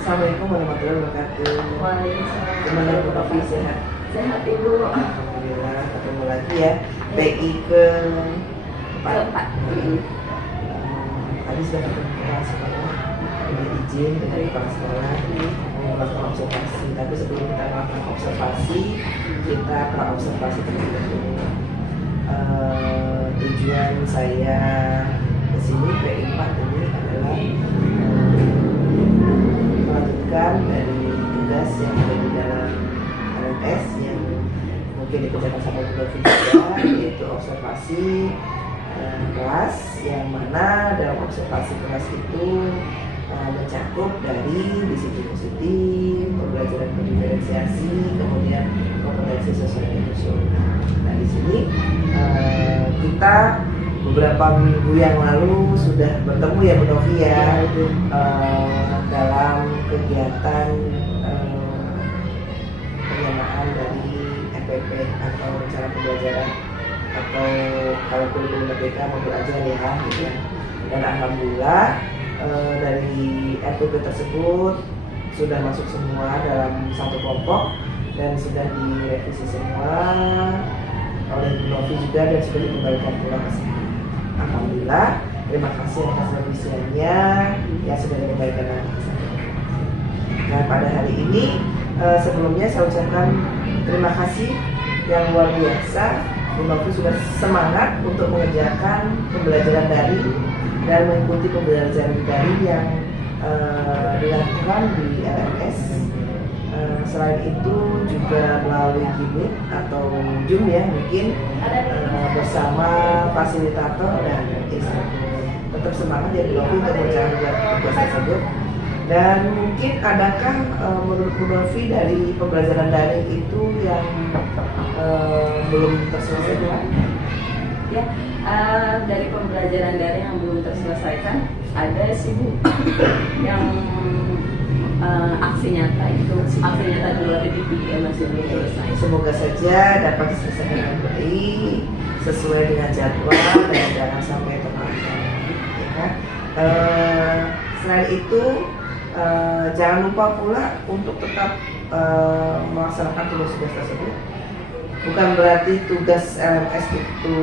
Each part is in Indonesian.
Assalamualaikum warahmatullahi wabarakatuh. Waalaikumsalam. Gimana Bu Novi, sehat? Sehat Ibu. Alhamdulillah, ketemu lagi ya. PI ke 4. Keempat. Tadi sudah ketemu kepala sekolah, ada izin dari kepala sekolah mau melakukan observasi. Tapi sebelum kita melakukan observasi, kita praobservasi terlebih dahulu. Tujuan saya ke sini PI 4 ini adalah melanjutkan dari tugas yang ada di dalam LMS yang mungkin dikerjakan sama Bu Novi juga, yaitu observasi kelas, yang mana dalam observasi kelas itu mencakup dari disiplin positif, pembelajaran berdiferensiasi, kemudian kompetensi sosial dan emosional. Nah di sini kita beberapa minggu yang lalu sudah bertemu ya Bu Novi ya, dalam kegiatan penyamaan dari FPP atau rencana pembelajaran atau kalau kurikulum merdeka mau belajar ya gitu ya. Dan alhamdulillah dari FPP tersebut sudah masuk semua dalam satu kelompok dan sudah direvisi semua oleh Bu Novi juga dan sudah dikembalikan pulang ke saya. Alhamdulillah, terima kasih atas revisiannya yang sudah dikembalikan lagi ke saya. Nah pada hari ini sebelumnya saya ucapkan terima kasih yang luar biasa. Bu Novi sudah semangat untuk mengerjakan pembelajaran daring dan mengikuti pembelajaran daring yang dilakukan di LMS. Selain itu juga melalui Gimik atau Zoom ya mungkin bersama fasilitator dan instruktur. Tetap semangat ya Bu Novi untuk mengerjakan tugas tersebut. Dan mungkin adakah menurut Bu Novi dari pembelajaran daring itu yang belum terselesaikan? Ya, dari pembelajaran daring yang belum terselesaikan ada sih Bu yang aksi nyata itu, aksi nyata di luar DPI masih belum selesai. Semoga saja dapat diselesaikan dengan baik sesuai dengan jadwal dan jangan sampai terlambat. Ya kan? Selain itu jangan lupa pula untuk tetap melaksanakan tugas-tugas tersebut. Bukan berarti tugas LMS itu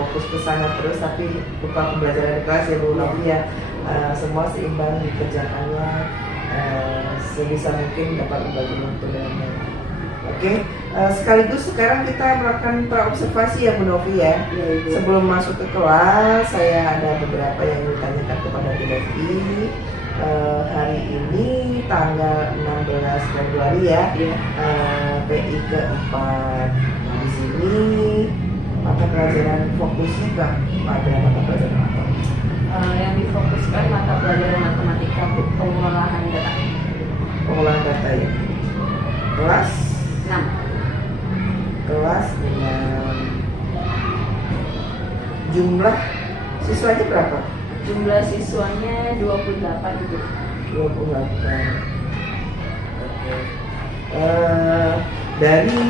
fokus ke sana terus, tapi berupa pembelajaran di kelas ya Bu Novi ya, semua seimbang dikerjakannya sebisa mungkin dapat membagi waktu dengan baik. Oke, sekaligus sekarang kita melakukan praobservasi ya Bu Novi ya. Sebelum masuk ke kelas, saya ada beberapa yang ditanyakan kepada Bu Novi. Hari ini tanggal 16 Februari ya, PI ke-4. Di sini mata pelajaran fokusnya kah pada mata pelajaran apa? Yang difokuskan mata pelajaran matematika pengolahan data. Pengolahan data ya. Kelas 6. Kelas dengan jumlah siswanya berapa? Jumlah siswanya 28 Ibu. 28. Oke. Dari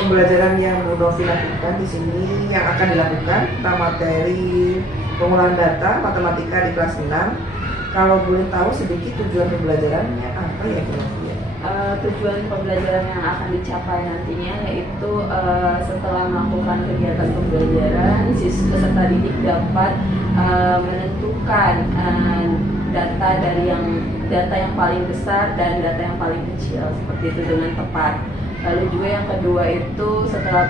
pembelajaran yang Bu Novi lakukan di sini yang akan dilakukan tentang materi pengolahan data matematika di kelas 6. Kalau boleh tahu sedikit tujuan pembelajarannya apa ya Bu Novi? Tujuan pembelajaran yang akan dicapai nantinya yaitu setelah melakukan kegiatan pembelajaran, siswa peserta didik dapat menentukan data yang paling besar dan data yang paling kecil seperti itu dengan tepat. Lalu juga yang kedua itu setelah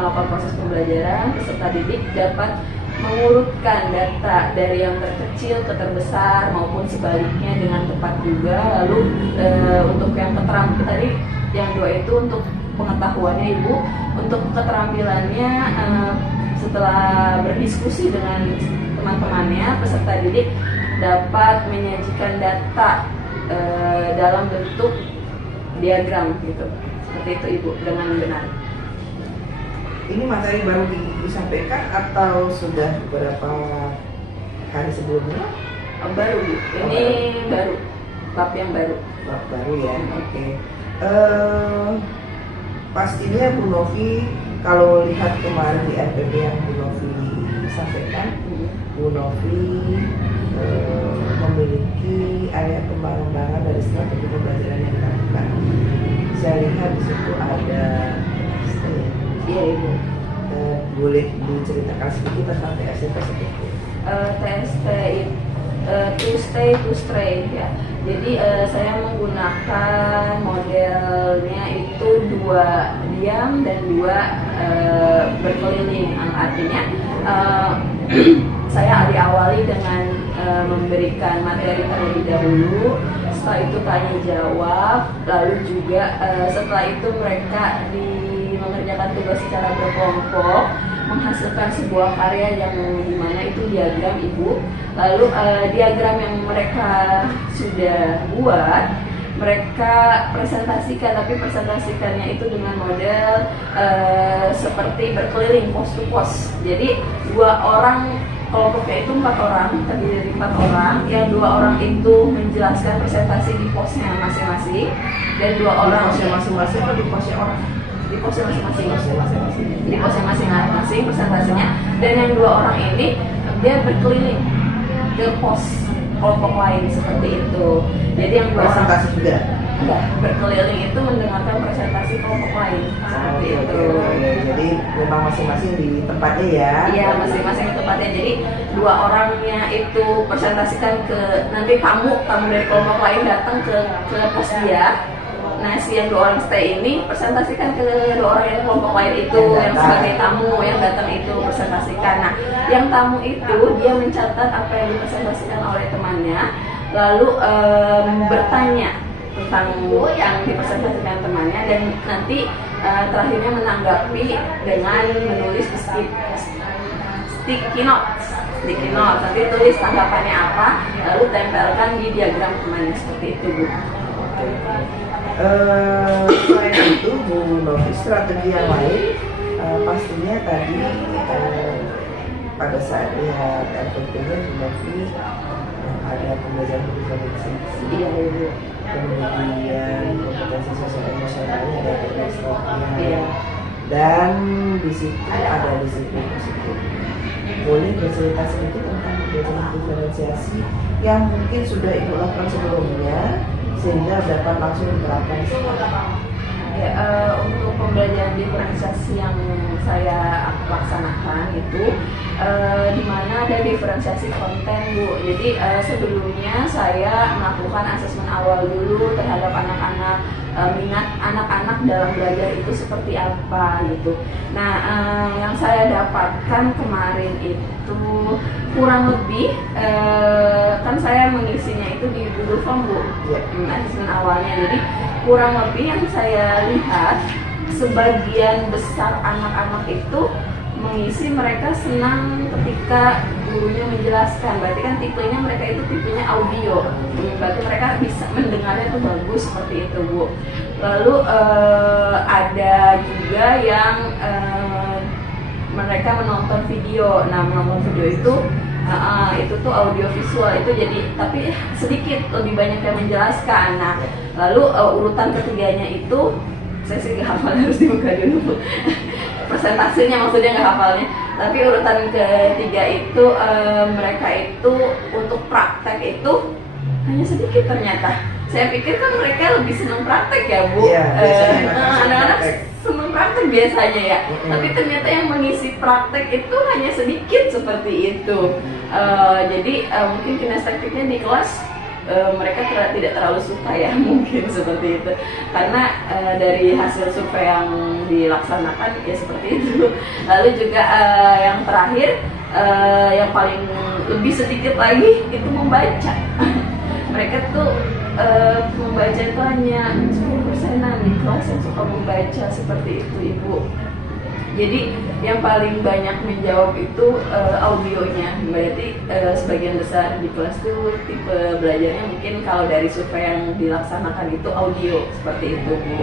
melakukan proses pembelajaran, peserta didik dapat mengurutkan data dari yang terkecil ke terbesar maupun sebaliknya dengan tepat juga. Lalu untuk yang keterampilan tadi yang dua itu untuk pengetahuannya Ibu, untuk keterampilannya setelah berdiskusi dengan teman-temannya, peserta didik dapat menyajikan data dalam bentuk diagram gitu, seperti itu Ibu, dengan benar. Ini materi baru disampaikan atau sudah beberapa hari sebelumnya? Baru Bu, ini baru, bab yang baru. Bab baru ya, oke. Pastinya Bu Novi, kalau lihat kemarin di RPP yang Bu Novi sampaikan, Bu Novi area pengembangan dari strategi pembelajaran yang dilakukan. Saya lihat di situ ada Iya Ibu. boleh diceritakan sedikit tentang TST tersebut? TST to stay to stray ya. Jadi saya menggunakan modelnya itu 2 diam dan 2 berkeliling. Artinya saya diawali dengan memberikan materi terlebih dahulu, setelah itu tanya jawab, lalu juga setelah itu mereka mengerjakan tugas secara berkelompok, menghasilkan sebuah karya yang dimana itu diagram Ibu. Lalu diagram yang mereka sudah buat mereka presentasikan, tapi presentasikannya itu dengan model seperti berkeliling pos to pos. Jadi 2 orang, kelompoknya itu 4 orang, terdiri dari 4 orang, yang 2 orang itu menjelaskan presentasi di posnya masing-masing, dan 2 orang posnya masing-masing atau di posnya orang? Di posnya masing-masing, di posnya masing-masing presentasinya, dan yang 2 orang ini dia berkeliling ke pos kelompok lain seperti itu. Jadi yang 2 orang presentasi juga? Enggak, berkeliling itu mendengarkan presentasi kelompok lain seperti itu. Jadi memang masing-masing di tempatnya ya? Iya, masing-masing di tempatnya. Jadi 2 orangnya itu presentasikan ke nanti tamu dari kelompok lain datang ke pos dia. Nah, si yang 2 orang stay ini presentasikan ke 2 orang yang kelompok lain itu yang sebagai tamu yang datang itu presentasikan. Nah, yang tamu itu dia mencatat apa yang dipresentasikan oleh temannya, lalu bertanya tentang yang dipresentasikan temannya, dan nanti terakhirnya menanggapi dengan menulis sticky notes. Nanti tulis tanggapannya apa, lalu tempelkan di diagram temannya seperti itu, Bu. Selain itu Bu Novi, strategi yang lain pastinya tadi pada saat lihat RPP-nya Bu Novi ada pembelajaran kompetensi, kemudian kompetensi sosial emosionalnya ada strategi, dan di situ ada disiplin positif. Boleh bercerita sedikit tentang pembelajaran diferensiasi yang mungkin sudah Ibu lakukan sebelumnya sehingga dapat langsung diterapkan sekarang? Ya, untuk pembelajaran diferensiasi yang saya laksanakan itu di mana ada diferensiasi konten, Bu. Jadi sebelumnya saya melakukan asesmen awal dulu terhadap anak-anak, minat anak-anak dalam belajar itu seperti apa gitu. Nah, yang saya dapatkan kemarin itu kurang lebih kan saya mengisinya itu di Google Form, Bu, asesmen awalnya. Jadi kurang lebih yang saya lihat sebagian besar anak-anak itu mengisi, mereka senang ketika gurunya menjelaskan. Berarti kan tipenya mereka itu tipenya audio, berarti mereka bisa mendengarnya itu bagus seperti itu, Bu. Lalu ada juga yang mereka menonton video. Nah, menonton video itu tuh audio visual itu, jadi tapi sedikit lebih banyak yang menjelaskan. Nah, lalu urutan ketiganya itu saya sih nggak hafal, harus dibuka dulu presentasinya, maksudnya nggak hafalnya. Tapi urutan ketiga itu mereka itu untuk praktek itu hanya sedikit ternyata. Saya pikir kan mereka lebih senang praktek ya, Bu. Anak-anak senang praktek biasanya ya. Tapi ternyata yang mengisi praktek itu hanya sedikit seperti itu. Jadi mungkin kinestetiknya di kelas mereka tidak terlalu suka ya, mungkin seperti itu. Karena dari hasil survei yang dilaksanakan ya seperti itu. Lalu juga yang terakhir yang paling lebih sedikit lagi itu membaca. Mereka tuh membaca itu hanya 10%-an di kelas yang suka membaca seperti itu, Ibu. Jadi yang paling banyak menjawab itu audionya. Berarti sebagian besar di kelas tuh tipe belajarnya mungkin kalau dari survei yang dilaksanakan itu audio seperti itu, Bu.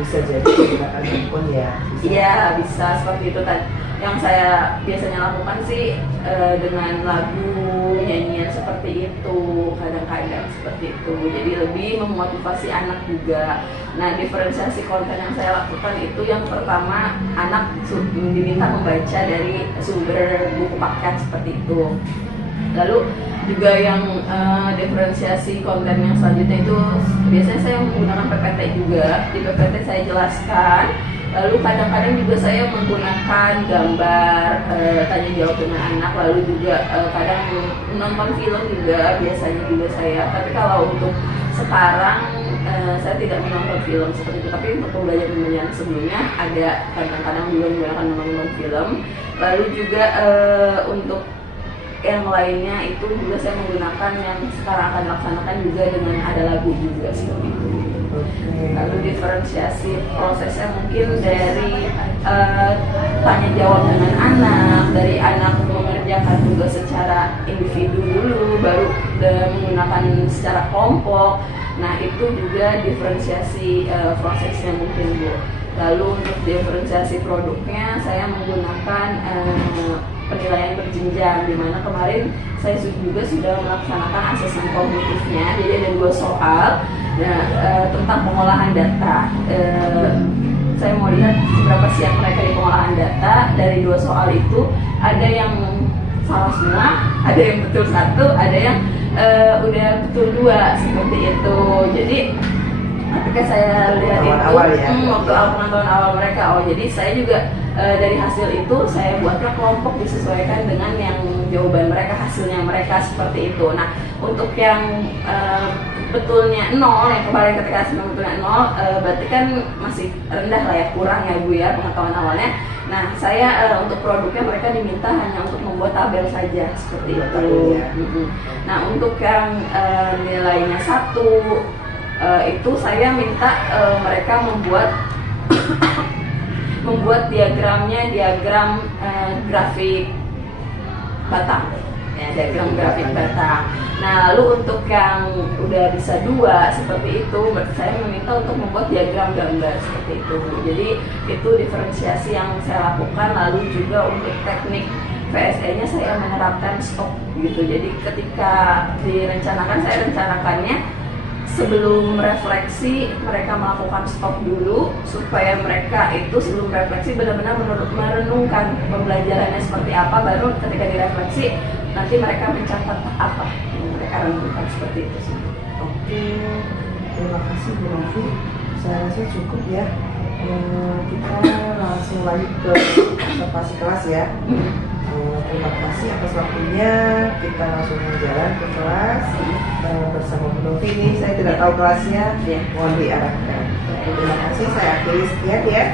Bisa jadi menggunakan handphone ya? Iya, bisa seperti itu. Yang saya biasanya lakukan sih dengan lagu, nyanyian seperti itu, kadang-kadang seperti itu. Jadi lebih memotivasi anak juga. Nah, diferensiasi konten yang saya lakukan itu yang pertama, anak diminta membaca dari sumber buku paket seperti itu. Lalu juga yang diferensiasi konten yang selanjutnya itu biasanya saya menggunakan PPT juga. Di PPT saya jelaskan. Lalu kadang-kadang juga saya menggunakan gambar tanya jawab dengan anak. Lalu juga kadang nonton film juga biasanya juga saya. Tapi kalau untuk sekarang saya tidak menonton film seperti itu. Tapi untuk pembelajaran sebelumnya ada kadang-kadang juga menggunakan menonton film. Lalu juga untuk yang lainnya itu juga saya menggunakan yang sekarang akan dilaksanakan juga dengan ada lagu juga seperti itu. Lalu diferensiasi prosesnya mungkin dari tanya jawab dengan anak, dari anak mengerjakan tugas secara individu dulu, baru menggunakan secara kelompok. Nah itu juga diferensiasi prosesnya mungkin Bu. Lalu untuk diferensiasi produknya saya menggunakan penilaian berjenjang, di mana kemarin saya juga sudah melaksanakan asesmen kognitifnya. Jadi ada 2 soal tentang pengolahan data. Saya mau lihat seberapa siap mereka di pengolahan data. Dari 2 soal itu ada yang salah semua, ada yang betul 1, ada yang udah betul 2 seperti itu. Jadi ketika saya lihat itu waktu pengetahuan awal mereka, jadi saya juga dari hasil itu saya buatlah kelompok disesuaikan dengan yang jawaban mereka, hasilnya mereka seperti itu. Nah untuk yang betulnya 0, yang kemarin ketika hasilnya betulnya 0, berarti kan masih rendah lah ya, kurang ya Bu ya pengetahuan awalnya. Nah saya untuk produknya mereka diminta hanya untuk membuat tabel saja seperti itu. Nah untuk yang nilainya 1 itu saya minta mereka membuat diagramnya, diagram grafik batang ya, diagram grafik batang. Nah lalu untuk yang udah bisa 2 seperti itu, saya meminta untuk membuat diagram gambar seperti itu. Jadi itu diferensiasi yang saya lakukan. Lalu juga untuk teknik VSE-nya saya menerapkan stop gitu. Jadi ketika direncanakan, saya rencanakannya sebelum refleksi mereka melakukan stop dulu, supaya mereka itu sebelum refleksi benar-benar merenungkan pembelajarannya seperti apa, baru ketika direfleksi nanti mereka mencatat apa yang mereka renungkan seperti itu sih. Oke, terima kasih Bu Novi. Saya rasa cukup ya. Kita langsung lanjut ke observasi kelas ya. Terima kasih atas waktunya. Kita langsung jalan ke kelas bersama Bu Novi. Ini saya tidak tahu kelasnya, mohon diarahkan. Terima kasih, saya akhiri sekian ya.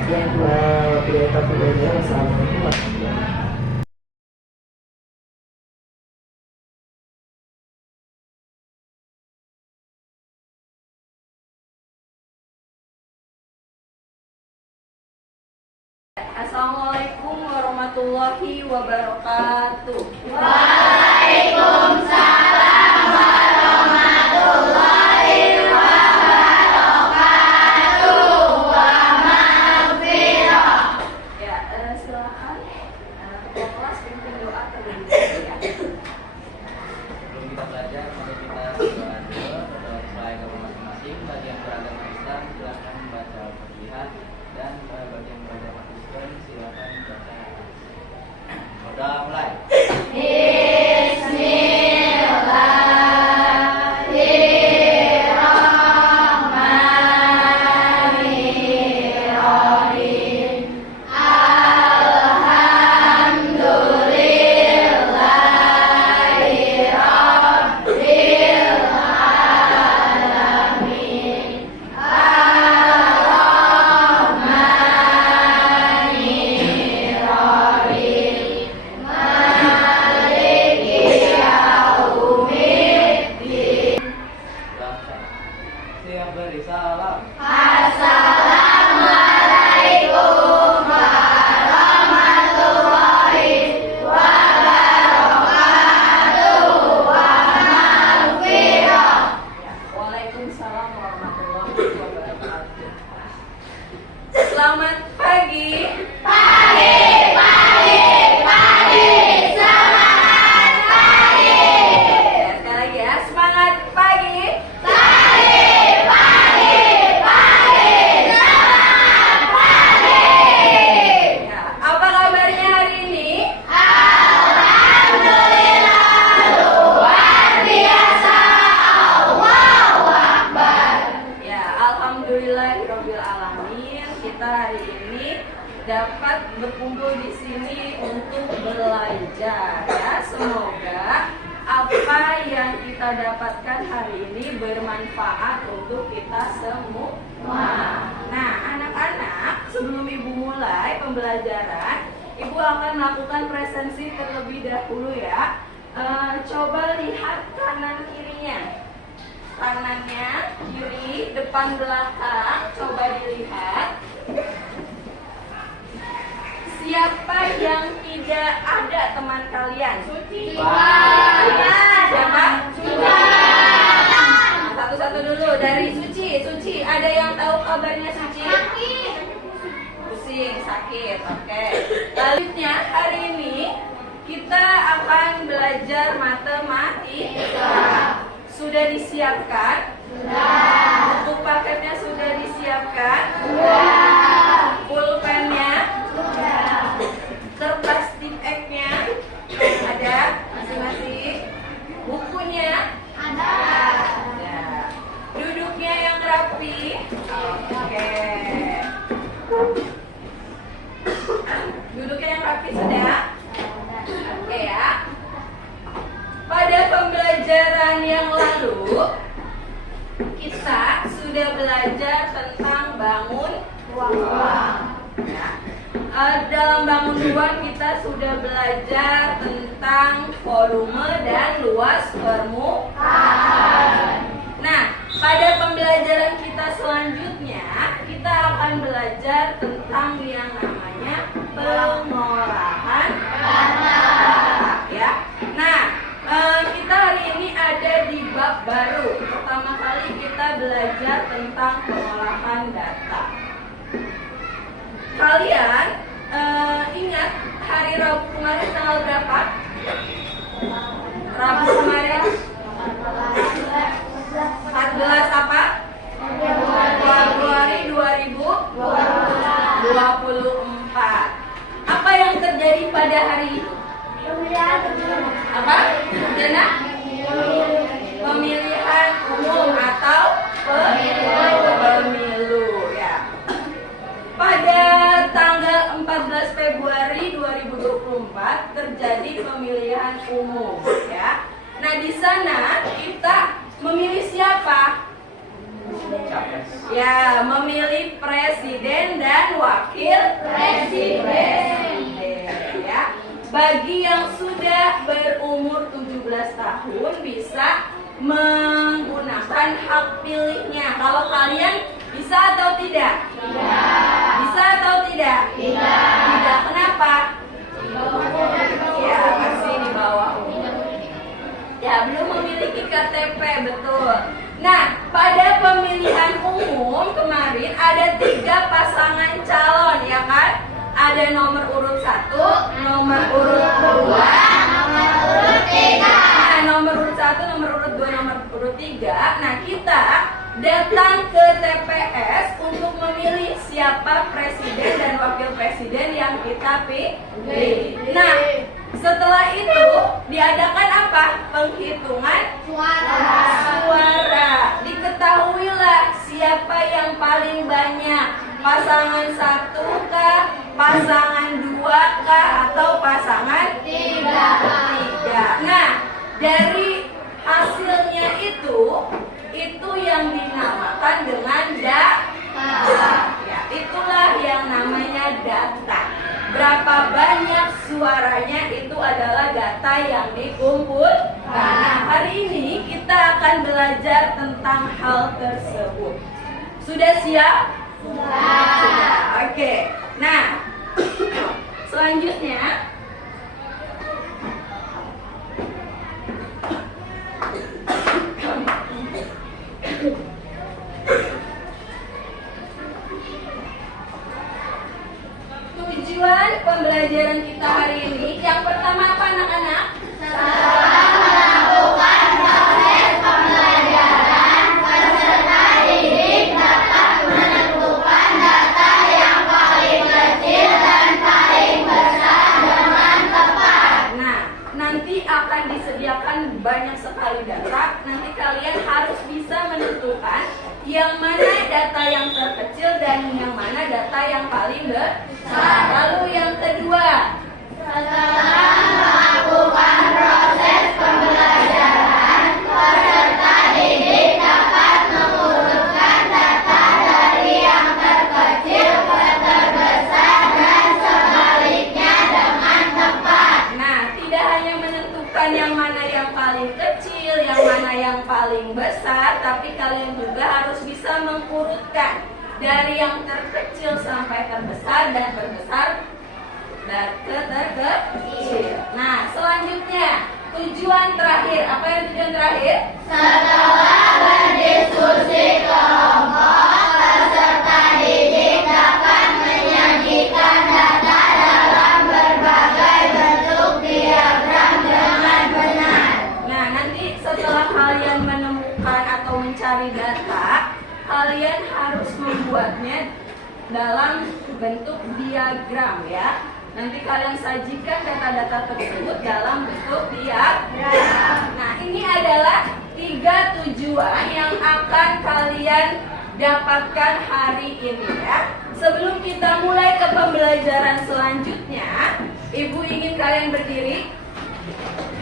Wassalamualaikum warahmatullahi wabarakatuh. Assalamualaikum warahmatullahi wabarakatuh. Waalaikumsalam warahmatullahi wabarakatuh. Wa maghfirah. Ya, silakan ketua kelas pimpin doa terlebih dahulu ya. Sebelum kita belajar, mari kita berdoa dulu. Mulai ke masing-masing. Bagi yang beragama Islam, silakan membaca Al-Fatihah, dan bagi yang beragama Kristen, silakan membaca. Sudah mulai. semoga apa yang kita dapatkan hari ini bermanfaat untuk kita semua. Nah, anak-anak, sebelum Ibu mulai pembelajaran, Ibu akan melakukan presensi terlebih dahulu ya. Coba lihat kanan kirinya. Kanannya, kiri, depan belakang, coba dilihat. Siapa yang tidak ada teman kalian? Siapa? Satu-satu dulu dari Suci, ada yang tahu kabarnya Suci? Pusing, sakit, oke. Selanjutnya hari ini kita akan belajar matematika. Sudah disiapkan? Buku paketnya sudah disiapkan? Pulpennya? Kertas tip X-nya? Ada masing-masing? Bukunya? Ada. Duduknya yang rapi? Oke. Duduknya yang rapi sudah? Oke ya. Pada pembelajaran yang lalu kita sudah belajar tentang bangun ruang. Ya. Dalam bangun ruang kita sudah belajar tentang volume dan luas permukaan. Nah, pada pembelajaran kita selanjutnya kita akan belajar tentang yang namanya pengolahan data. Ya. Nah, kita hari ini ada di bab baru. Pertama kali kita belajar tentang pengolahan data. Kalian ingat hari Rabu kemarin tanggal berapa? Rabu kemarin 14 apa? Februari 2024. Apa yang terjadi pada hari itu? Apa? Jana? Pemilihan umum atau pemilu ya. Pada tanggal 14 Februari 2024 terjadi pemilihan umum ya. Nah, di sana kita memilih siapa? Ya, memilih presiden dan wakil presiden ya. Bagi yang sudah berumur 17 tahun bisa menggunakan hak pilihnya. Kalau kalian bisa atau tidak? Tidak. Bisa atau tidak? Tidak. Tidak. Kenapa? Ya, masih di bawah umur. Ya, belum memiliki KTP, betul. Nah, pada pemilihan umum kemarin ada 3 pasangan calon, ya kan? Ada nomor urut 1, nomor urut 2, nomor urut 3. Nah, nomor urut 1, nomor urut 2, nomor urut 3. Nah, kita datang ke TPS untuk memilih siapa presiden dan wakil presiden yang kita pilih. Nah, setelah itu diadakan apa? Penghitungan suara. Diketahuilah siapa yang paling banyak, pasangan 1 kah, pasangan 2 kah, atau pasangan 3. Nah, dari hasilnya itu yang dinamakan dengan data. Ya, itulah yang namanya data. Berapa banyak suaranya itu adalah data yang dikumpulkan. Nah, hari ini kita akan belajar tentang hal tersebut. Sudah siap? Sudah. Oke. Nah, selanjutnya tujuan pembelajaran kita hari ini yang pertama apa anak-anak? Melakukan proses pembelajaran, peserta didik dapat menentukan data yang paling kecil dan paling besar dengan tepat. Nah, nanti akan disediakan banyak sekali data. Nanti kalian harus bisa menentukan yang mana data yang terkecil dan yang mana data yang paling besar. Lalu yang kedua, Setelah melakukan bukan yang mana yang paling kecil, yang mana yang paling besar, tapi kalian juga harus bisa mengurutkan dari yang terkecil sampai terbesar dan terbesar dan terkecil. Nah, selanjutnya tujuan terakhir. Apa yang tujuan terakhir? Setelah berdiskusi kelompok, peserta didik dapat menyajikan data dalam berbagai bentuk diagram dengan benar. Nah, nanti setelah kalian menemukan atau mencari data, kalian harus membuatnya dalam bentuk diagram ya. Nanti kalian sajikan data-data tersebut dalam bentuk diagram. Nah, ini adalah 3 tujuan yang akan kalian dapatkan hari ini ya. Sebelum kita mulai ke pembelajaran selanjutnya, Ibu ingin kalian berdiri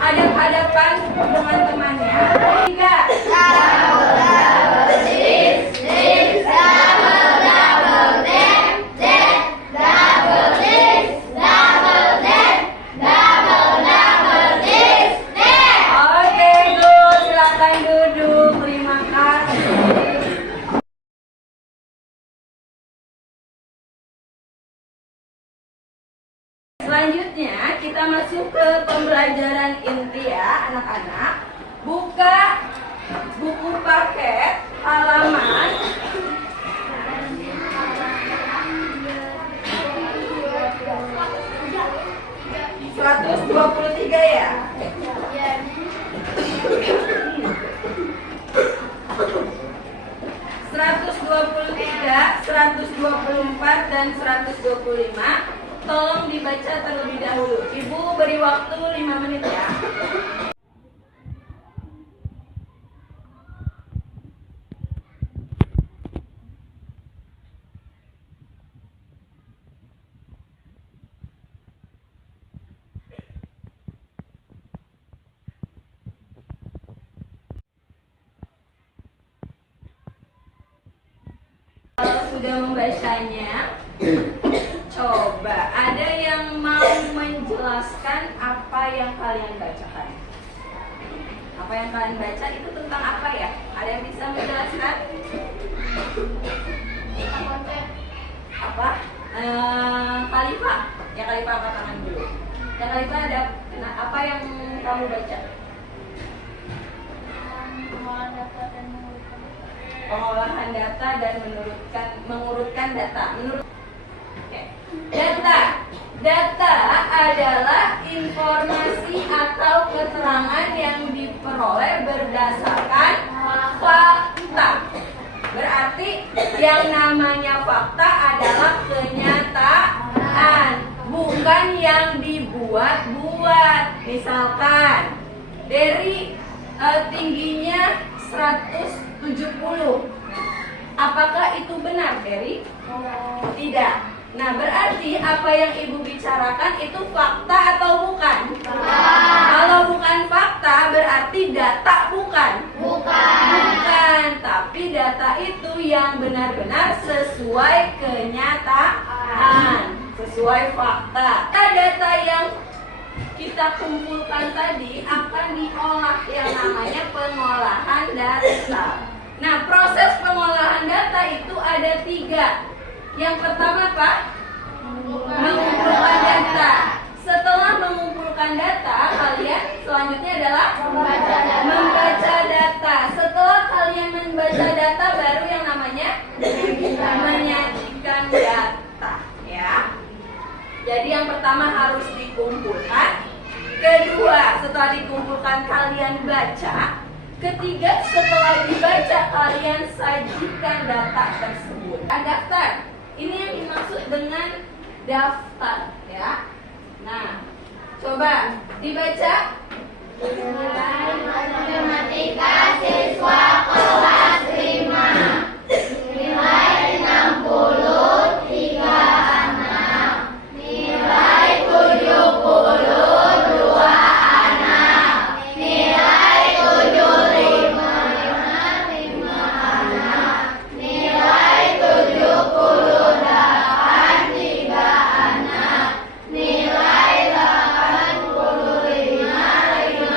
hadap-hadapan teman-temannya. 3. Oke, good. Silakan duduk. Terima kasih. Selanjutnya kita masuk ke pembelajaran inti ya anak-anak. Buka buku paket halaman 123 ya. 123, 124 dan 125 tolong dibaca terlebih dahulu. Ibu beri waktu 5 menit ya. Kalau sudah membacanya, coba ada yang mau menjelaskan apa yang kalian bacakan? Apa yang kalian baca itu tentang apa ya? Ada yang bisa menjelaskan? Apa? Khalifah. Ya Khalifah angkat tangan dulu. Ya Khalifah ada apa yang kamu baca? Pengolahan data dan mengurutkan data. Data adalah informasi atau keterangan yang diperoleh berdasarkan fakta. Berarti yang namanya fakta adalah kenyataan, bukan yang dibuat-buat. Misalkan dari tingginya 170. Apakah itu benar, Ferry? Tidak. Nah, berarti apa yang Ibu bicarakan itu fakta atau bukan? Kalau bukan fakta, berarti data bukan? Bukan, tapi data itu yang benar-benar sesuai kenyataan, sesuai fakta. Data yang kita kumpulkan tadi akan diolah yang namanya pengolahan data. Nah, proses pengolahan data itu ada 3. Yang pertama apa? Mengumpulkan data. Setelah mengumpulkan data, kalian selanjutnya adalah membaca data. Setelah kalian membaca data, baru yang namanya menyajikan data. Ya. Jadi yang pertama harus dikumpulkan. Kedua, setelah dikumpulkan kalian baca. Ketiga, setelah dibaca kalian sajikan data tersebut. Daftar. Ini yang dimaksud dengan daftar, ya. Nah, coba dibaca. Nilai matematika siswa kelas 5. Nilai 60, 3 anak. Nilai 70, 2 anak. Nilai 75, 5 anak. Nilai 78, 3 anak. Nilai 85, 5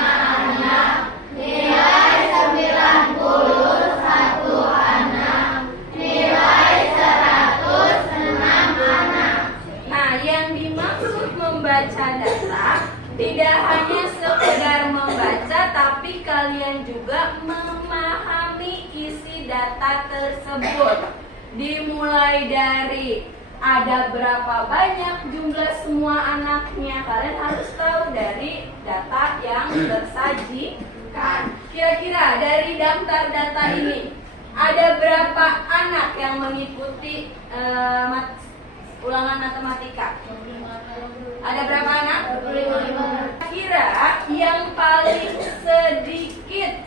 sekedar membaca, tapi kalian juga memahami isi data tersebut. Dimulai dari ada berapa banyak jumlah semua anaknya, kalian harus tahu dari data yang tersajikan. Kira-kira dari daftar data ini ada berapa anak yang mengikuti ulangan matematika? Ada berapa anak? Kira yang paling sedikit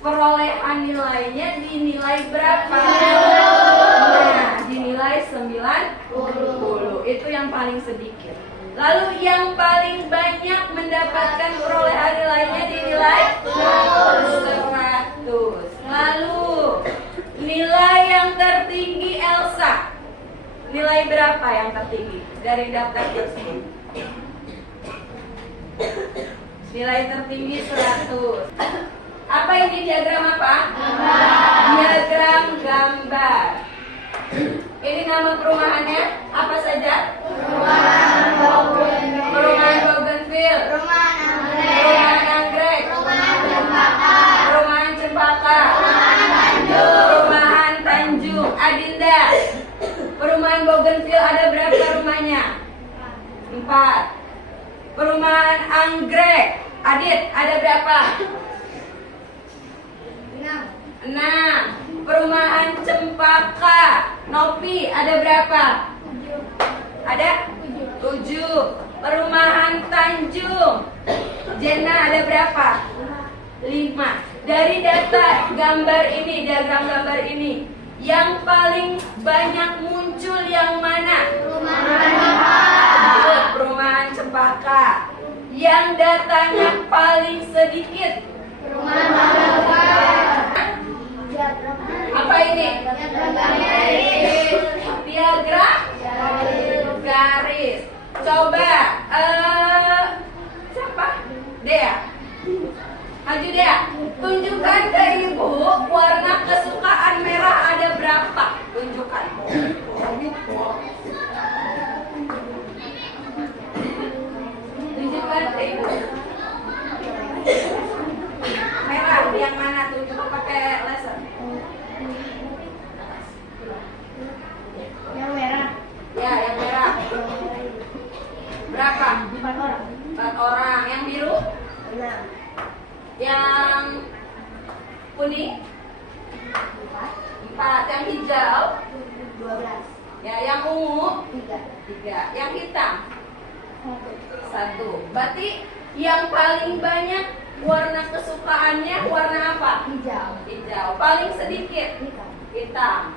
perolehan nilainya dinilai berapa? Nah, dinilai 90. Itu yang paling sedikit. Lalu yang paling banyak mendapatkan perolehan nilainya dinilai 100. Lalu nilai yang tertinggi Elsa, nilai berapa yang tertinggi dari daftar tersebut? Nilai tertinggi 100. Apa ini diagram apa? Diagram gambar. Ini nama perumahannya apa saja? Perumahan Bougainville, perumahan Anggrek, perumahan Cempaka, perumahan Tanjung. Adinda, perumahan Bougainville ada berapa rumahnya? 4. Perumahan Anggrek, Adit, ada berapa? 6. Perumahan Cempaka, Nopi, ada berapa? Ada 7. Perumahan Tanjung, Jena, ada berapa? 5. Dari data gambar ini, diagram gambar ini, yang paling banyak muncul yang mana? Perumahan Cempaka. Yang datanya paling sedikit? Apa ini? Diagram garis. Coba siapa? Dea. Maju Dea. Tunjukkan ke ibu warna kesukaan merah ada berapa? Tunjukkan. Tunjukkan ke ibu. Merah yang mana? Tunjuk pakai laser. Yang merah. Ya, yang merah. Berapa? 4 orang. 4 orang. Yang biru? 6. Yang kuning? 4. Yang hijau? 12. Ya, yang ungu? 3. 3. Yang hitam? 1. Berarti yang paling banyak warna kesukaannya warna apa? Hijau. Hijau. Paling sedikit? Hitam. Hitam.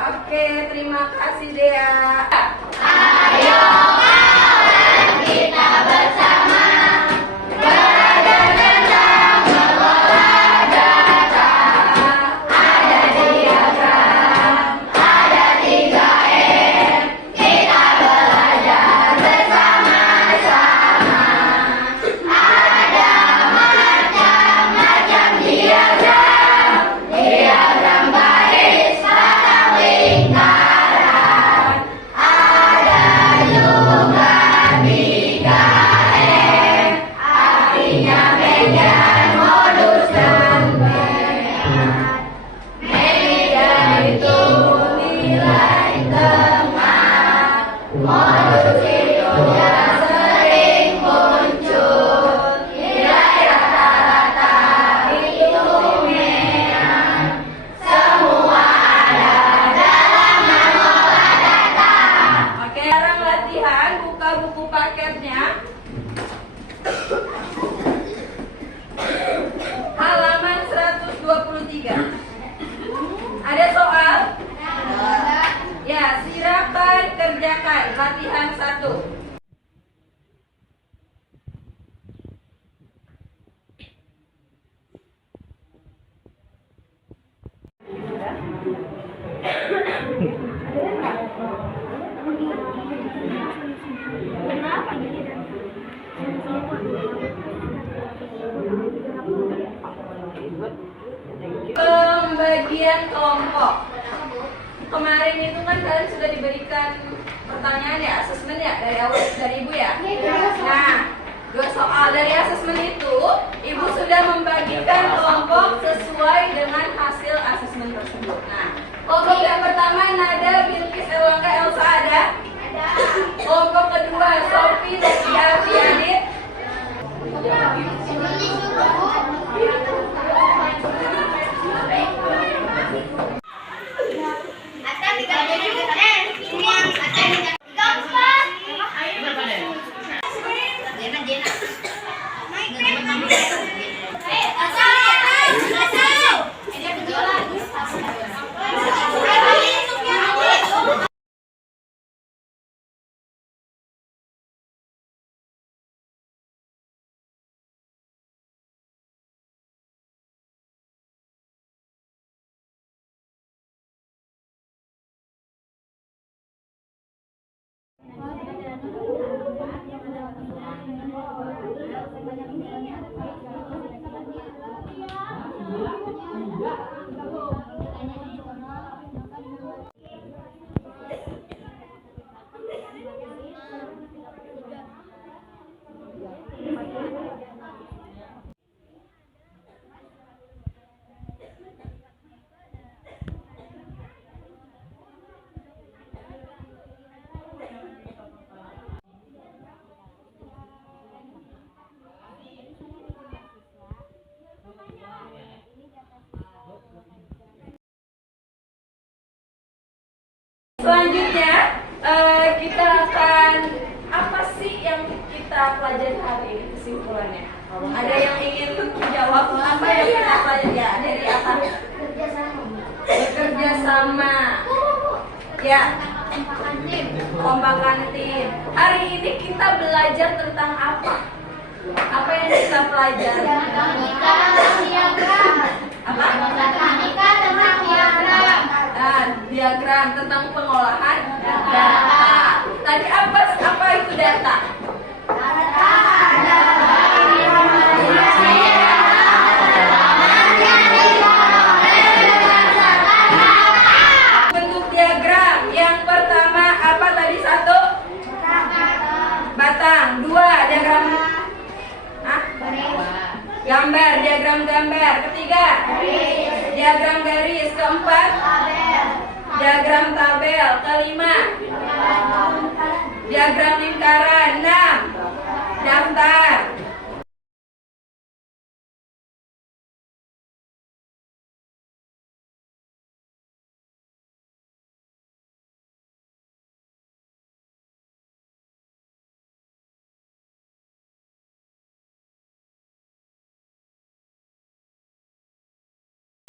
Oke, terima kasih Dea. Ayo kawan, kita bersama belajar tentang mengolah data. Ada diagram, ada 3M. Kita belajar bersama-sama. Ada macam-macam diagram, diagram garis, batang lingkaran. Ada juga 3M, artinya median, modus, dan median. Median itu nilai tengah, modus itu yang sering muncul, nilai rata-rata itu median. Semua ada dalam mengolah data. Oke, sekarang latihan, buka buku paketnya. Halaman 123. Ada soal? Ya, silakan kerjakan latihan 1. Pembagian kelompok. Kemarin itu kan kalian sudah diberikan pertanyaan ya, asesmen ya dari awal dari ibu ya. Nah, 21 Selanjutnya kita akan apa sih yang kita pelajari hari ini kesimpulannya? Ada yang ingin menjawab apa yang kita pelajari? Ya, dari apa? Bekerja sama. Ya, kompakan tim. Hari ini kita belajar tentang apa? Apa yang kita pelajari? Apa? Diagram tentang pengolahan data. Tadi apa itu data? Bentuk diagram. Yang pertama apa tadi? Satu? Batang. Dua, diagram gambar, diagram gambar. Ketiga, diagram garis. Keempat, diagram tabel. Kelima, diagram lingkaran. 6, daftar.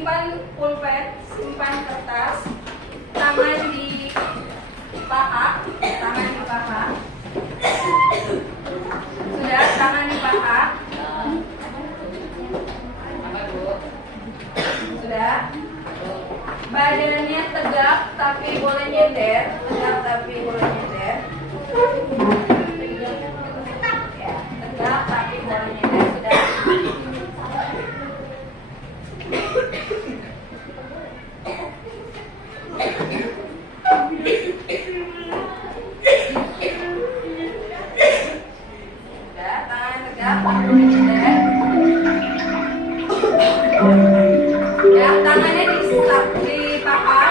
Simpan pulpen, simpan kertas, tangan di paha, sudah, tangan di paha, sudah, badannya tegak tapi boleh nyender, ya, tegak tapi boleh nyender, sudah. Ya, tangannya di paha,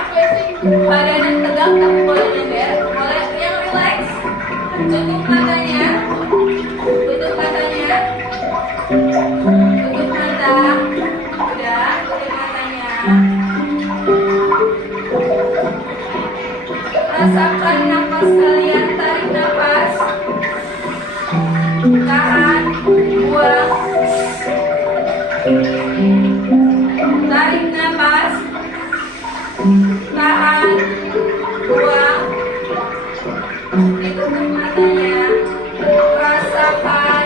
badannya tegak tapi boleh nyender, boleh yang relax. Tutup matanya, tutup mata, udah, tutup matanya. Rasakan nafas kalian, tarik nafas, tahan, buang. Tarik nafas, tahan, buang. Ditutup matanya, rasakan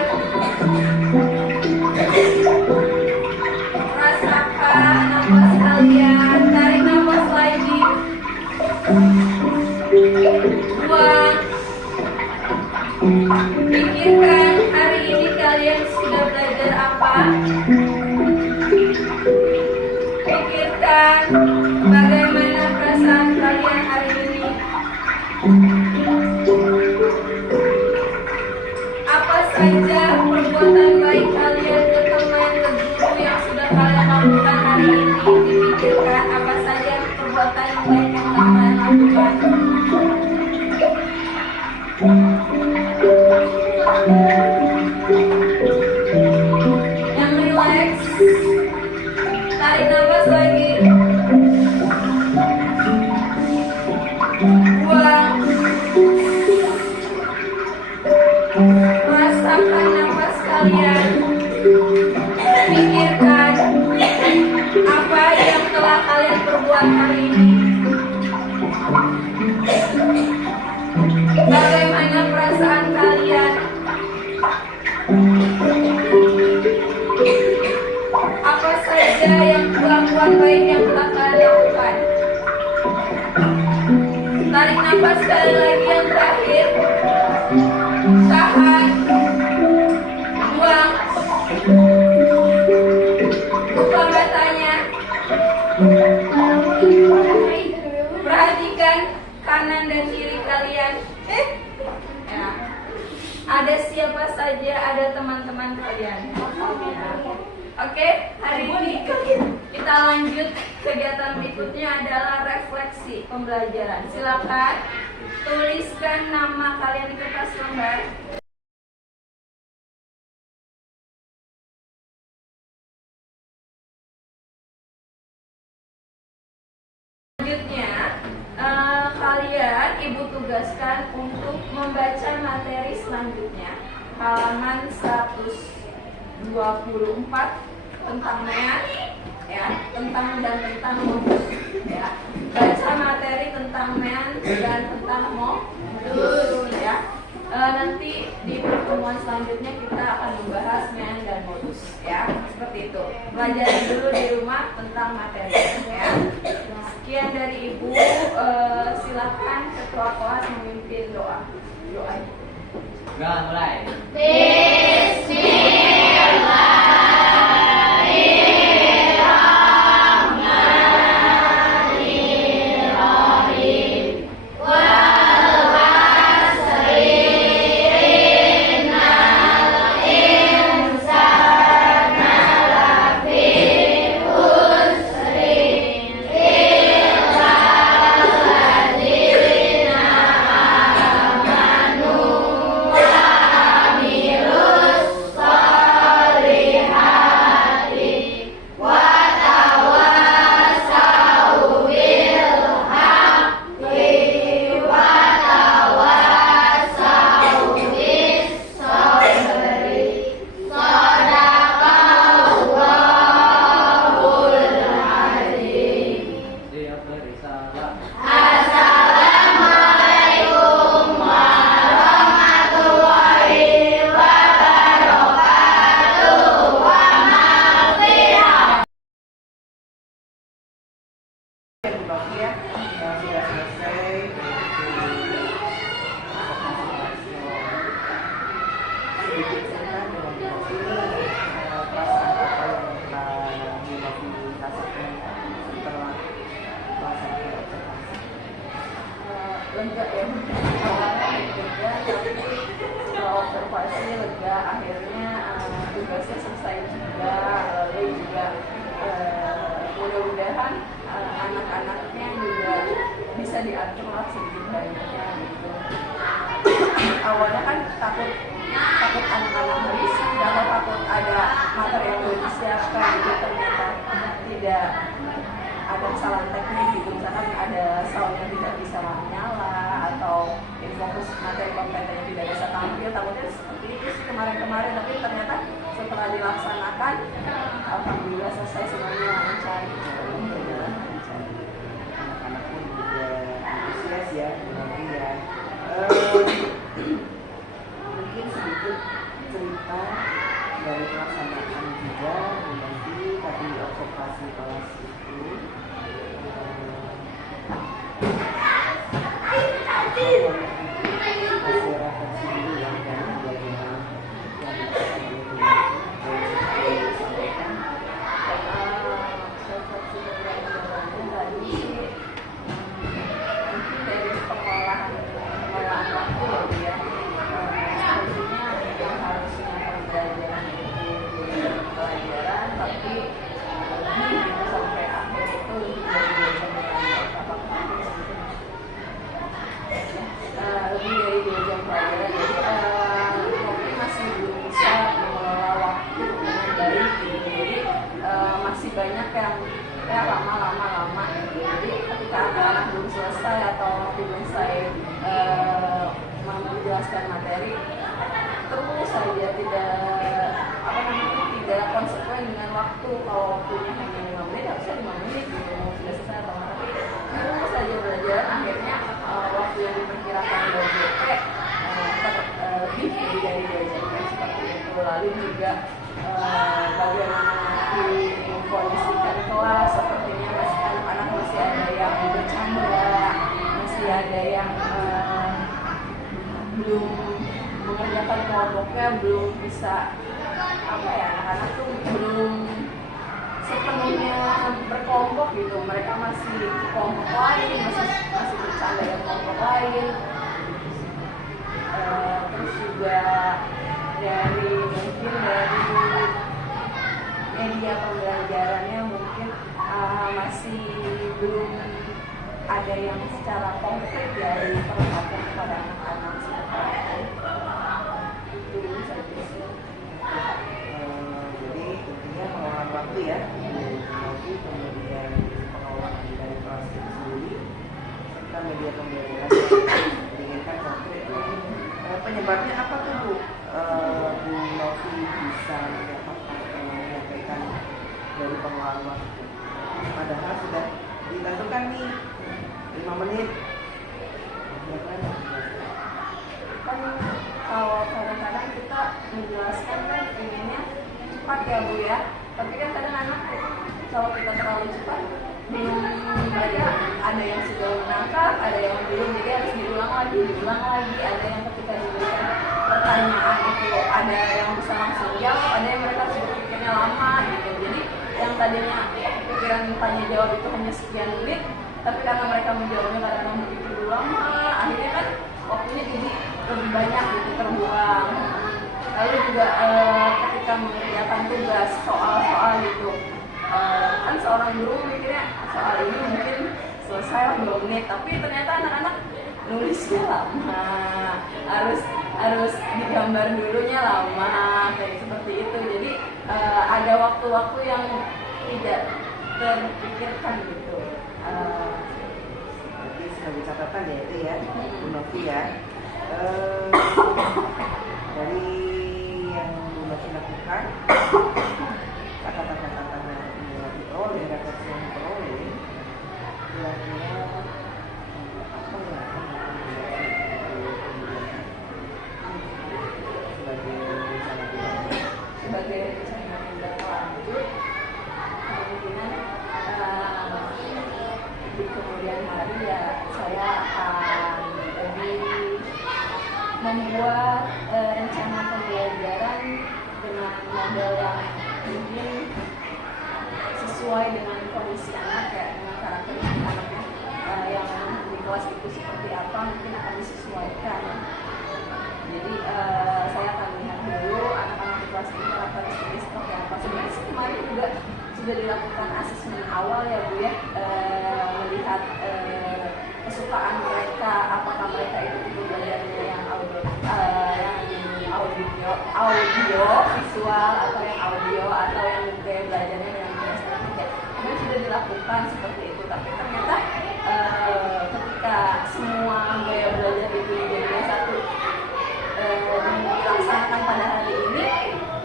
nafas kalian. Tarik nafas lagi, buang. Pikirkan hari ini kalian sudah belajar apa. Pikirkan bagaimana perasaan kalian hari ini. Apa saja perbuatan baik kalian ke teman, ke guru yang sudah kalian lakukan hari ini. Dipikirkan apa saja perbuatan baik yang telah kalian lakukan. Yang relax, tarik nafas lagi, buang. Rasakan nafas kalian. Pikirkan apa yang telah kalian perbuat hari ini. Bagaimana perasaan kalian? Apa saja yang kelakuan baik yang telah kalian lakukan? Tarik nafas sekali lagi yang terakhir. Perhatikan kanan dan kiri kalian. Ya. Ada siapa saja, ada teman-teman kalian. Ya. Oke, hari ini kita lanjut kegiatan berikutnya adalah refleksi pembelajaran. Silakan tuliskan nama kalian di kertas lembar. Selanjutnya, kalian ibu tugaskan untuk membaca materi selanjutnya halaman 124 tentang MEAN, ya, tentang modus, ya. Baca materi tentang MEAN dan tentang modus, ya. Nanti di pertemuan selanjutnya kita akan membahas MEAN dan modus, ya. Seperti itu. Pelajari dulu di rumah tentang materi, ya. Sekian dari Ibu. Silakan ketua kelas memimpin doa. Doanya. Udah mulai. Siap bersalah. Ya, sudah selesai sedikit cerita dengan Novi, perasaan apa yang telah Novi rasakan setelah melaksanakan observasi. Lega ya, awalnya lega, tapi setelah observasi lega, akhirnya tugasnya selesai juga, lalu juga mudah-mudahan anak-anaknya juga bisa diatur lah sedikit banyaknya gitu. Awalnya kan takut anak-anak berisik, kalau takut ada materi yang belum disiapkan gitu, ternyata tidak ada kesalahan teknis gitu, misalkan ada sound yang tidak bisa nyala atau fokus materi kompeten yang tidak bisa tampil, takutnya seperti itu sih kemarin-kemarin, tapi ternyata setelah dilaksanakan alhamdulillah selesai semuanya lancar, berjalan lancar. Anak-anak pun juga antusias ya, Novi ya. Mungkin sedikit cerita dari pelaksanaan juga nanti tadi observasi kelas itu. Hasil refleksi dulu ya dari pembelajaran yang disampaikan. Refleksi pembelajarannya tadi mungkin dari pengolahan waktu ya, sepertinya yang harusnya pembelajaran itu di pelajaran, tapi lebih gitu sampai akhir itu lebih dari 2 jam lebih dari 2 jam pelajaran, jadi mungkin masih belum bisa mengelola waktu dengan baik gitu. Jadi masih banyak yang lama gitu. Jadi ketika anak-anak belum selesai atau belum selesai menjelaskan materi, terus saja tidak konsekuen dengan waktu. Kalau waktunya hanya 5 menit, harusnya 5 menit gitu, mau sudah selesai atau enggak, tapi terus saja belajar, akhirnya waktu yang diperkirakan dari JP lebih dari 2 jam seperti itu. Lalu juga bagaimana mengkondisikan kelas, sepertinya anak-anak masih ada yang bercanda, masih ada yang belum mengerjakan kelompoknya, belum bisa anak-anak tuh belum sepenuhnya berkelompok gitu. Mereka masih kelompok lain, masih bercanda dengan kelompok lain. Terus juga mungkin dari media pembelajarannya mungkin masih belum ada yang secara konkret ya diperlihatkan kepada anak-anak seperti itu saja sih. Jadi intinya pengelolaan waktu ya, waktu kemudian pengelolaan dari kelas itu sendiri serta media pembelajaran yang diinginkan konkret. Penyebabnya apa tuh Bu? Bu Novi bisa menyampaikan dari pengelolaan waktu. Padahal sudah ditentukan nih 5 menit. Kan kalau kadang-kadang kita menjelaskan kan inginnya cepat ya Bu ya, tapi kan kadang anak kalau kita terlalu cepat belum, mereka ada yang sudah menangkap, ada yang belum, jadi harus diulang lagi, ada yang ketika diberikan pertanyaan itu ada yang bisa langsung jawab, ada yang mereka harus berpikirnya lama gitu. Jadi yang tadinya pikiran tanya jawab itu hanya sekian menit, tapi karena mereka menjawabnya kadang-kadang begitu lama, akhirnya kan waktunya jadi lebih banyak gitu terbuang. Lalu juga ketika mengerjakan tugas soal-soal gitu, kan seorang guru mikirnya soal ini mungkin selesai 2 menit, tapi ternyata anak-anak nulisnya lama, harus digambar dulunya lama, kayak seperti itu. Jadi ada waktu-waktu yang tidak terpikirkan gitu. Jadi sebagai catatan ya itu ya, Bu Novi ya. Dari yang Bu Novi lakukan, kata-kata yang diperoleh, refleksi yang diperoleh, kira-kira apa ya sebagai rencana tindak lanjut, kemungkinan di kemudian hari ya saya akan lebih membuat rencana pembelajaran dengan model yang mungkin sesuai dengan kondisi anak ya, dengan karakteristik anaknya yang di kelas itu seperti apa mungkin akan disesuaikan. Jadi saya akan lihat dulu anak-anak di kelas ini karakteristiknya seperti apa. Sebenarnya sih kemarin juga sudah dilakukan asesmen awal ya Bu ya, melihat kesukaan mereka, apakah mereka itu belajarnya yang audio visual atau yang audio atau yang gaya belajarnya yang kinestetik ya. Kemudian sudah dilakukan seperti itu, tapi ternyata ketika semua gaya belajar itu menjadi satu dilaksanakan pada hari ini,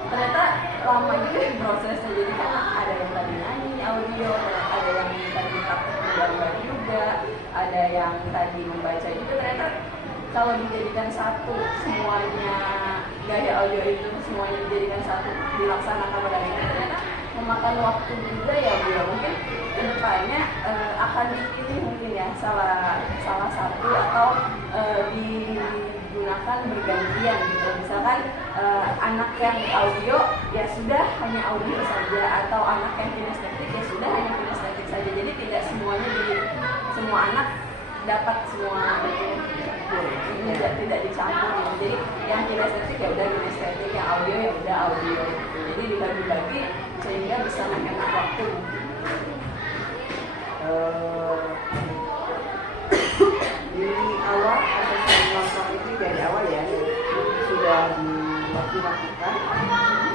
ternyata lama juga prosesnya. Jadi kan ada yang tadi nyanyi audio, ada yang tadi praktek menggambar juga, ada yang tadi membaca juga. Ternyata kalau dijadikan satu semuanya, gaya audio itu semuanya dijadikan satu dilaksanakan pada hari ini, ternyata memakan waktu juga ya Bu ya. Mungkin kedepannya akan dipilih mungkin ya salah satu atau digunakan bergantian gitu. Misalkan anak yang audio ya sudah hanya audio saja, atau anak yang kinestetik ya sudah hanya kinestetik saja. Jadi tidak semuanya semua anak dapat semua itu, tidak dicampur gitu. Jadi yang kinestetik ya udah kinestetik, yang audio ya udah audio gitu. Jadi dibagi-bagi sehingga bisa menghemat waktu. Di awal asesmen langsung itu dari awal ya sudah dilakukan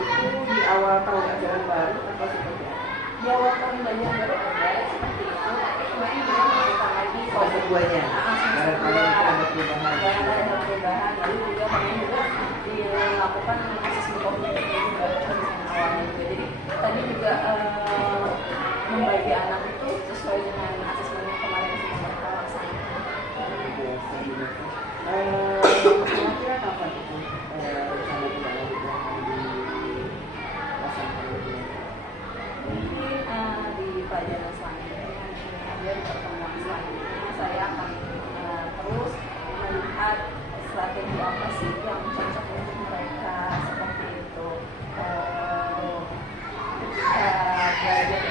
itu di awal tahun ajaran baru atau seperti apa? Di awal tahun belajar baru ada seperti itu, tapi kemarin juga melakukan lagi Semester 2-nya. semester 2 ada perubahan. ada perubahan. Lalu juga kemarin juga dilakukan asesmen kognitif juga asesmen awalnya juga. Jadi tadi juga membagi anak itu sesuai dengan asesmen yang kemarin sudah mereka laksanakan. Kira-kira kapan itu rencana tidak lanjut yang akan dilaksanakan? Mungkin di pelajaran selanjutnya, ada di pertemuan selanjutnya saya akan terus melihat strategi apa sih yang cocok untuk mereka seperti itu. Ketika belajar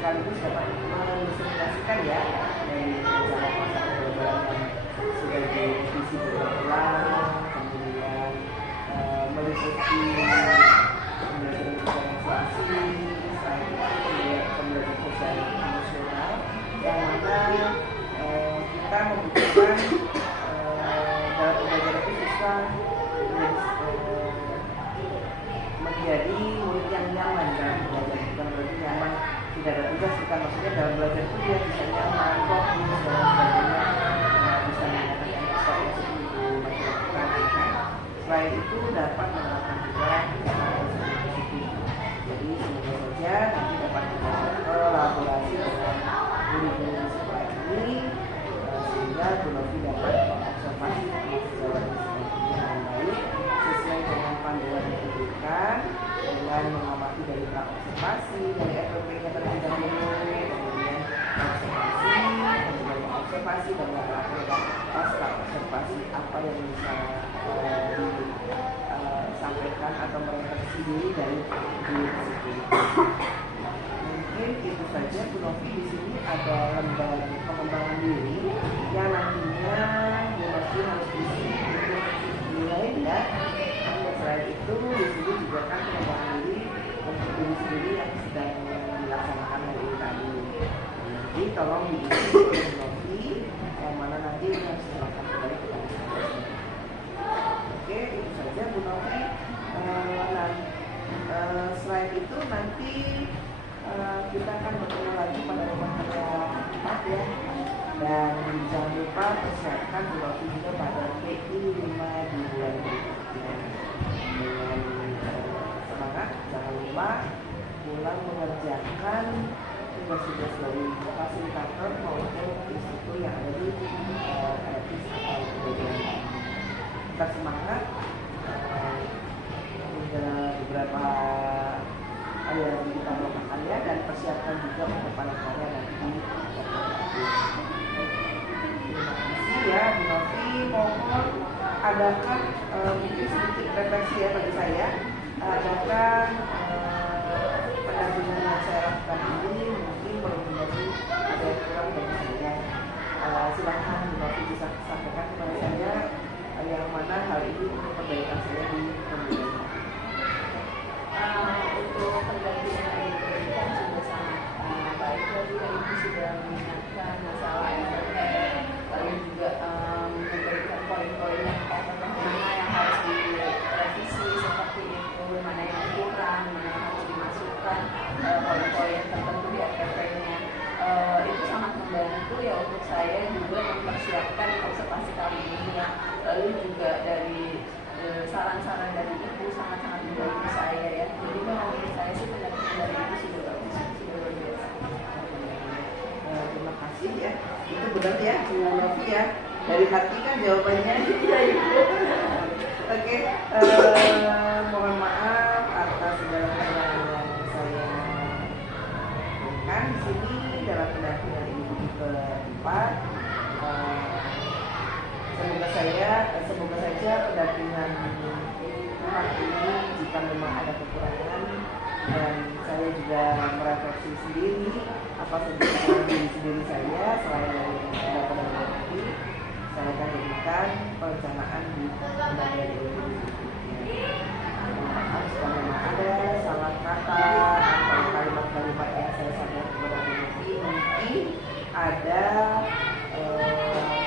sekaligus dapat menginspirasikan ya dari jalan masa pembelajaran yang sudah direvisi berulang-ulang, kemudian meliputi pembelajaran sosialisasi, pembelajaran sosial emosional yang mana kita membutuhkan dalam pembelajaran itu bisa menjadi murid yang nyaman dalam belajar, bukan berarti nyaman tidak ada tugas, bukan, maksudnya dalam belajar itu dia bisa nyaman, fokus dan sebagainya, bisa menggunakan ekspor seperti itu masyarakat kan. Selain itu dapat menerapkan juga positif. Jadi semoga saja nanti dapat kita kolaborasi dengan guru-guru di sekolah ini sehingga Bu Novi dapat mengobservasi sejauh dengan baik sesuai dengan panduan yang diberikan, dengan mengamati dari observasi dari FPP-nya terlebih dahulu, kemudian observasi dan terakhir pasca observasi apa yang bisa disampaikan atau merefleksi diri dari diri tersebut. Mungkin itu saja Bu Novi. Di sini ada lembar pengembangan diri yang nantinya Bu Novi harus isi untuk nilai ya. Selain itu di sini juga kan pengembangan diri untuk diri sendiri yang sedang dilaksanakan hari ini tadi. Jadi tolong diisi oleh Bu Novi yang mana nanti harus dilakukan kembali ke dalam. Oke, itu saja Bu Novi. Selain itu nanti kita akan bertemu lagi pada rumah karya 4 ya, dan jangan lupa persiapkan Bu Novi juga pada PI 5 di bulan berikutnya dengan semangat. Jangan lupa pulang mengerjakan tugas-tugas dari fasilitator maupun instruktur yang ada di RPIS atau pembelajaran. Tetap semangat. Ada beberapa hal yang kita melakukan ya, dan persiapkan juga untuk para karya nanti di terima kasih ya Bu Novi. Mohon adakan mungkin sedikit refleksi ya bagi saya, adakan pendampingan yang saya lakukan ini mungkin perlu menjadi ada yang kurang bagi saya. Silahkan Bu Novi bisa sampaikan kepada saya yang mana hal ini untuk perbaikan saya di pembelajaran. Untuk pendampingan yang diberikan sudah sangat baik, tadi Ibu sudah mengingatkan masalah RPP, lalu juga memberikan poin-poin yang mana yang harus direvisi seperti itu, mana yang kurang, mana yang harus dimasukkan, poin-poin tertentu di RPP-nya. Itu sangat membantu ya untuk saya juga mempersiapkan observasi kali ini ya. Lalu juga dari saran-saran dari Ibu sangat-sangat membantu saya ya. Jadi menurut saya sih pendampingan dari Ibu sudah bagus, sudah luar biasa. Terima kasih ya. Itu benar ya Bu Novi ya. Dari hati kan jawabannya. Iya Ibu. Oke, mohon maaf atas segala kekurangan yang saya berikan di sini dalam pendampingan Ibu keempat. Semoga saja pendampingan rumah ini jika memang ada kekurangan, dan saya juga merefleksi sendiri apa saja diri sendiri saya selain dari pendapat dari Novi, saya akan berikan perencanaan di pendampingan ilmu berikutnya. Maaf jika memang ada salah kata atau kalimat-kalimat yang saya sampaikan kepada Novi, mungkin ada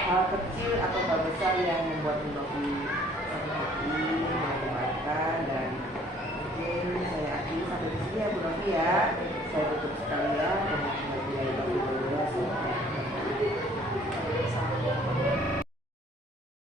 hal kecil atau hal besar yang membuat Bu Novi sakit hati, mengecewakan, dan mungkin saya akhiri sampai di sini ya Bu Novi ya. Saya tutup sekalian dengan